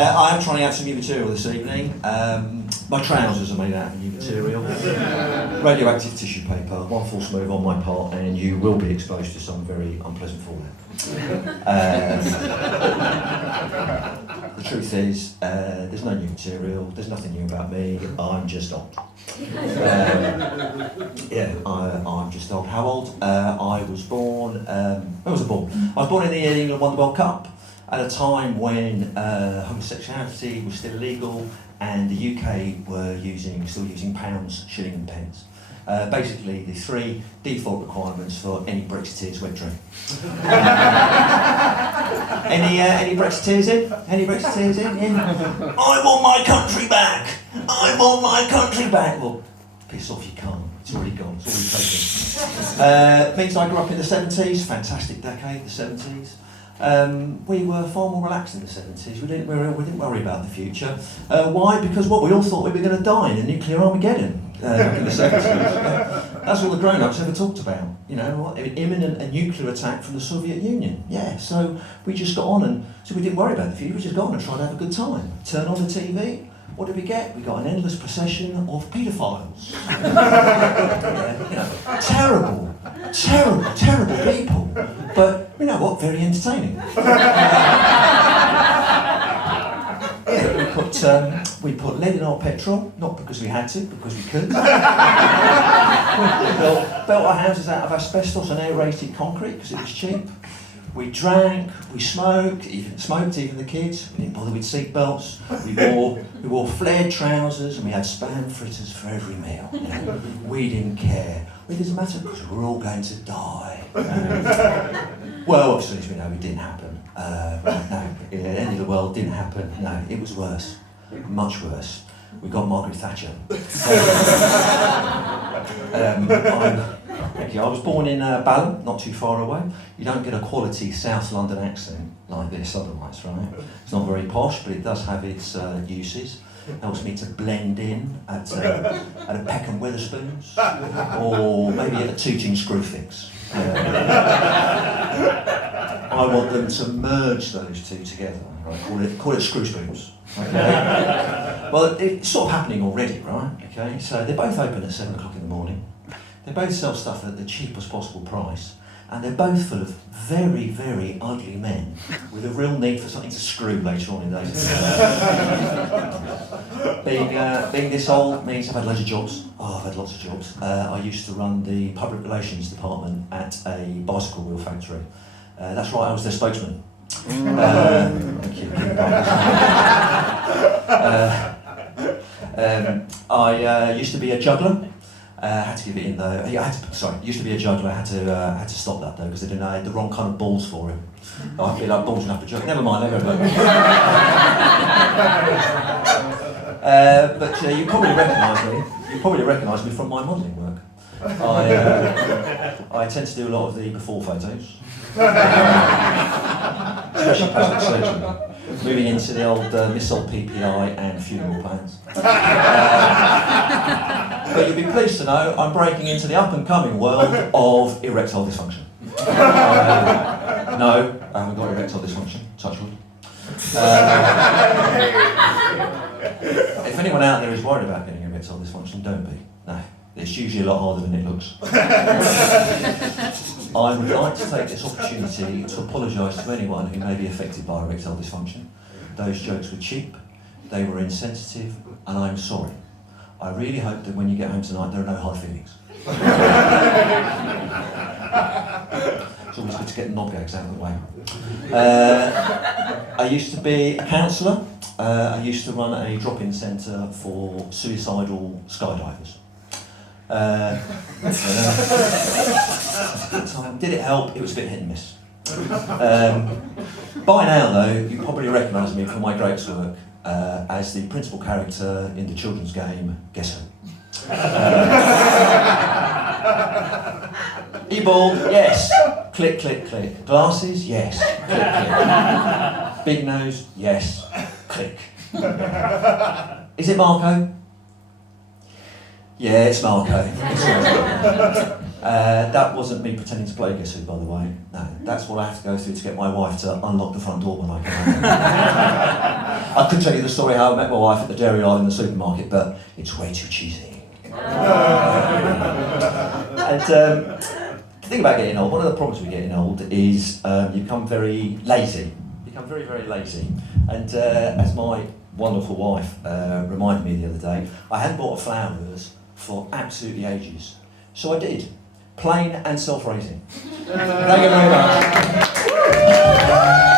I am trying out some new material this evening. My trousers are made out of new material. Radioactive tissue paper, one false move on my part, and you will be exposed to some very unpleasant fallout. The truth is, there's no new material, there's nothing new about me, I'm just old. I'm just old. How old? I was born, when was I born? I was born in the year England won the World Cup, at a time when homosexuality was still illegal and the UK were still using pounds, shilling and pence. Basically the three default requirements for any Brexiteer's wet dream. Any Brexiteers in? Any Brexiteers in? Yeah. I want my country back! I want my country back! Well, piss off, you can't. It's already gone, it's already taken. Means I grew up in the 70s, fantastic decade, the 70s. We were far more relaxed in the 70s. We didn't worry about the future. Why? Because we all thought we were going to die in a nuclear Armageddon back in the 70s. That's all the grown-ups ever talked about. You know, imminent nuclear attack from the Soviet Union. Yeah, so we just got on so we didn't worry about the future. We just got on and tried to have a good time. Turn on the TV. What did we get? We got an endless procession of paedophiles. Terrible people. But you know what? Very entertaining. We put lead in our petrol, not because we had to, because we could. Built our houses out of asbestos and aerated concrete because it was cheap. We drank, we smoked, even the kids. We didn't bother with seatbelts. We wore flared trousers and we had spam fritters for every meal. You know? We didn't care. It doesn't matter because we're all going to die. Well, obviously, as we know, it didn't happen. No, the end of the world didn't happen. No, it was worse, much worse. We got Margaret Thatcher. I was born in Balham, not too far away. You don't get a quality South London accent like this otherwise, right? It's not very posh, but it does have its uses. Helps me to blend in at a Peckham Wetherspoons, or maybe at a Tooting Screwfix. I want them to merge those two together. Right? Call it Screwspoons. Okay? Well, it's sort of happening already, right? Okay, so they're both open at 7 o'clock in the morning. They both sell stuff at the cheapest possible price, and they're both full of very, very ugly men with a real need for something to screw later on in the day. Being this old means I've had loads of jobs. Oh, I've had lots of jobs. I used to run the public relations department at a bicycle wheel factory. That's right, I was their spokesman. Thank you. I used to be a juggler. Had to give it in though. Used to be a juggler. Had to stop that though because they had the wrong kind of balls for him. I feel like balls enough to juggle. Never mind. But you probably recognise me. You probably recognise me from my modelling work. I tend to do a lot of the before photos, especially plastic surgery. Moving into the old missile PPI and funeral plans. But you'll be pleased to know I'm breaking into the up-and-coming world of erectile dysfunction. No, I haven't got erectile dysfunction, touch wood. If anyone out there is worried about getting erectile dysfunction, don't be. No, it's usually a lot harder than it looks. I would like to take this opportunity to apologise to anyone who may be affected by erectile dysfunction. Those jokes were cheap, they were insensitive, and I'm sorry. I really hope that when you get home tonight there are no hard feelings. It's always good to get the knob gags out of the way. I used to be a counsellor. I used to run a drop-in centre for suicidal skydivers. Did it help? It was a bit hit and miss. By now though, you probably recognise me from my great work as the principal character in the children's game Guess Who? E-ball, yes. Click, click, click. Glasses, yes. Click, click. Big nose, yes. Click. Is it Marco? Yeah, it's Marco. That wasn't me pretending to play Guess Who, by the way. No, that's what I have to go through to get my wife to unlock the front door when I come home. I could tell you the story how I met my wife at the dairy aisle in the supermarket, but it's way too cheesy. And the thing about getting old, one of the problems with getting old is you become very lazy. You become very, very lazy. And as my wonderful wife reminded me the other day, I hadn't bought a flower vase for absolutely ages. So I did. Plain and self-raising. Thank you very much.